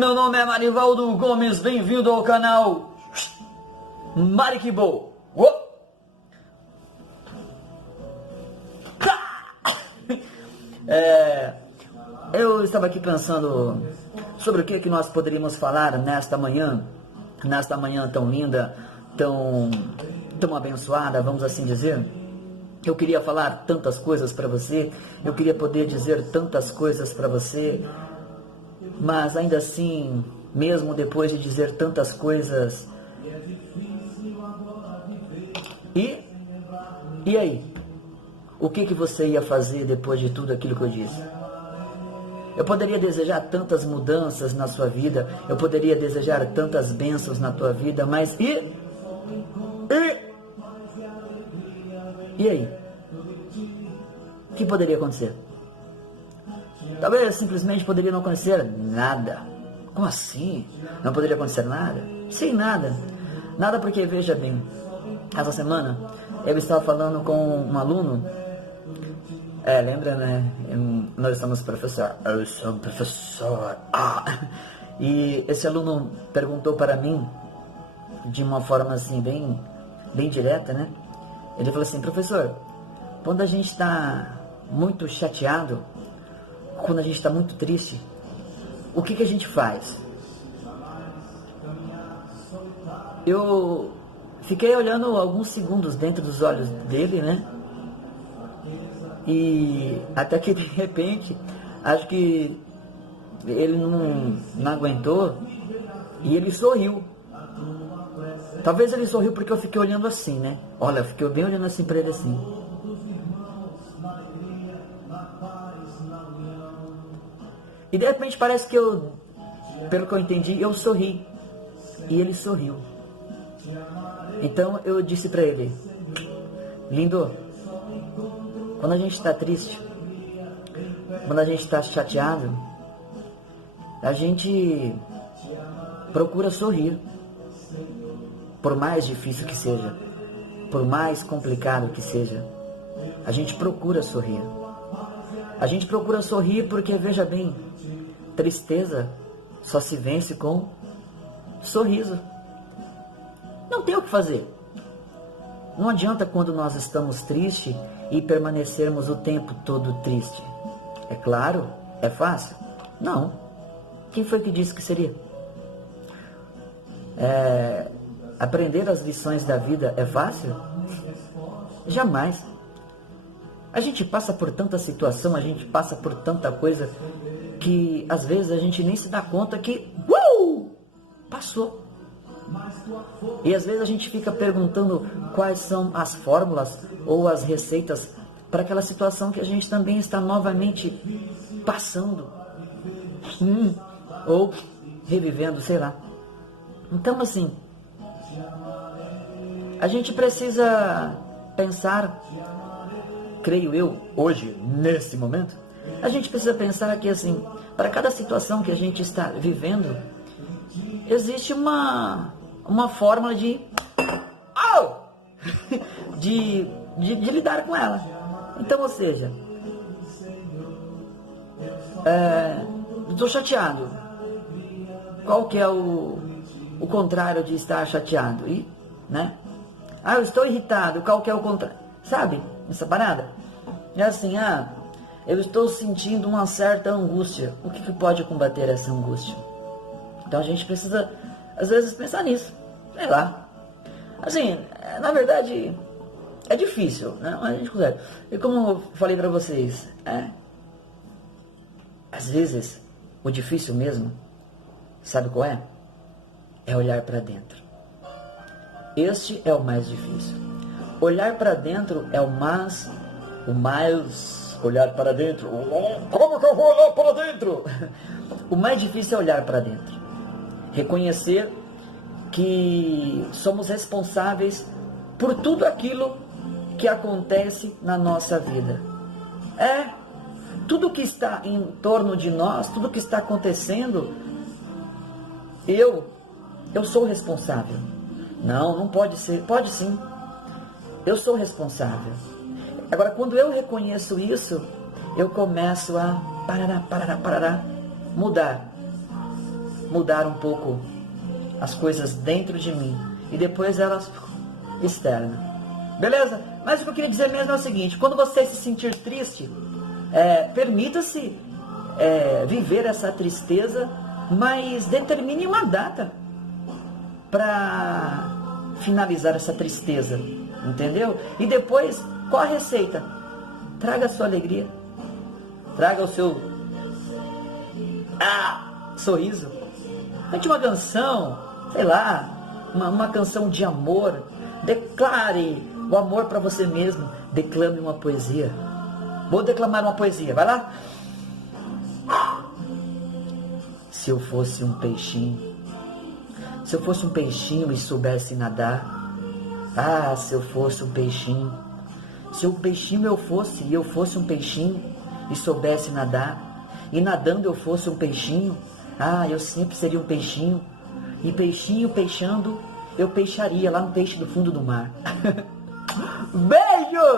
Meu nome é Marivaldo Gomes, bem-vindo ao canal Mariquibo. Eu estava aqui pensando sobre o que nós poderíamos falar nesta manhã tão linda, tão abençoada, vamos assim dizer. Eu queria falar tantas coisas para você, eu queria poder dizer tantas coisas para você, mas ainda assim, mesmo depois de dizer tantas coisas, e aí? O que você ia fazer depois de tudo aquilo que eu disse? Eu poderia desejar tantas mudanças na sua vida, eu poderia desejar tantas bênçãos na tua vida, mas e aí? O que poderia acontecer? Talvez simplesmente poderia não acontecer nada. Como assim? Não poderia acontecer nada? Sim, nada. Nada, porque veja bem, essa semana eu estava falando com um aluno. Lembra, né? Nós somos professor. Eu sou professor. E esse aluno perguntou para mim, de uma forma assim, bem direta, né? Ele falou assim: professor, quando a gente está muito chateado, quando a gente está muito triste, o que a gente faz? Eu fiquei olhando alguns segundos dentro dos olhos dele, né? E até que de repente, acho que ele não aguentou e ele sorriu. Talvez ele sorriu porque eu fiquei olhando assim, né? Olha, eu fiquei bem olhando assim para ele assim. E de repente parece que pelo que eu entendi, eu sorri. E ele sorriu. Então eu disse para ele: lindo, quando a gente está triste, quando a gente está chateado, a gente procura sorrir. Por mais difícil que seja, por mais complicado que seja, a gente procura sorrir. A gente procura sorrir porque, veja bem, tristeza só se vence com sorriso. Não tem o que fazer. Não adianta quando nós estamos tristes e permanecermos o tempo todo triste. É claro, é fácil? Não. Quem foi que disse que seria? Aprender as lições da vida é fácil? Jamais. A gente passa por tanta situação, a gente passa por tanta coisa que às vezes a gente nem se dá conta que passou. E às vezes a gente fica perguntando quais são as fórmulas ou as receitas para aquela situação que a gente também está novamente passando ou revivendo, sei lá. Então, assim, a gente precisa pensar, creio eu, hoje, nesse momento, a gente precisa pensar que, assim, para cada situação que a gente está vivendo, existe uma fórmula de lidar com ela. Então, ou seja, estou chateado. Qual que é o contrário de estar chateado? Né? Eu estou irritado. Qual que é o contrário? Sabe essa parada? É assim, eu estou sentindo uma certa angústia. O que pode combater essa angústia? Então a gente precisa, às vezes, pensar nisso. Sei lá. Assim, na verdade, é difícil, né? Mas a gente consegue. E como eu falei para vocês, às vezes, o difícil mesmo, sabe qual é? É olhar para dentro. Este é o mais difícil. Olhar para dentro é o mais olhar para dentro. Como que eu vou olhar para dentro? O mais difícil é olhar para dentro. Reconhecer que somos responsáveis por tudo aquilo que acontece na nossa vida. Tudo que está em torno de nós, tudo que está acontecendo, eu sou responsável. Não pode ser. Pode sim. Eu sou responsável. Agora, quando eu reconheço isso, eu começo a mudar. mudar um pouco as coisas dentro de mim e depois elas externas. Beleza? Mas o que eu queria dizer mesmo é o seguinte: quando você se sentir triste, permita-se viver essa tristeza, mas determine uma data para finalizar essa tristeza, entendeu? E depois, qual a receita? Traga a sua alegria, traga o seu sorriso. Cante uma canção, sei lá, uma canção de amor. Declare o amor para você mesmo. Declame uma poesia. Vou declamar uma poesia, vai lá. Se eu fosse um peixinho, se eu fosse um peixinho e soubesse nadar. Ah, se eu fosse um peixinho. Se um peixinho eu fosse e eu fosse um peixinho e soubesse nadar. E nadando eu fosse um peixinho. Ah, eu sempre seria um peixinho. E peixinho peixando, eu peixaria lá no peixe do fundo do mar. Beijo!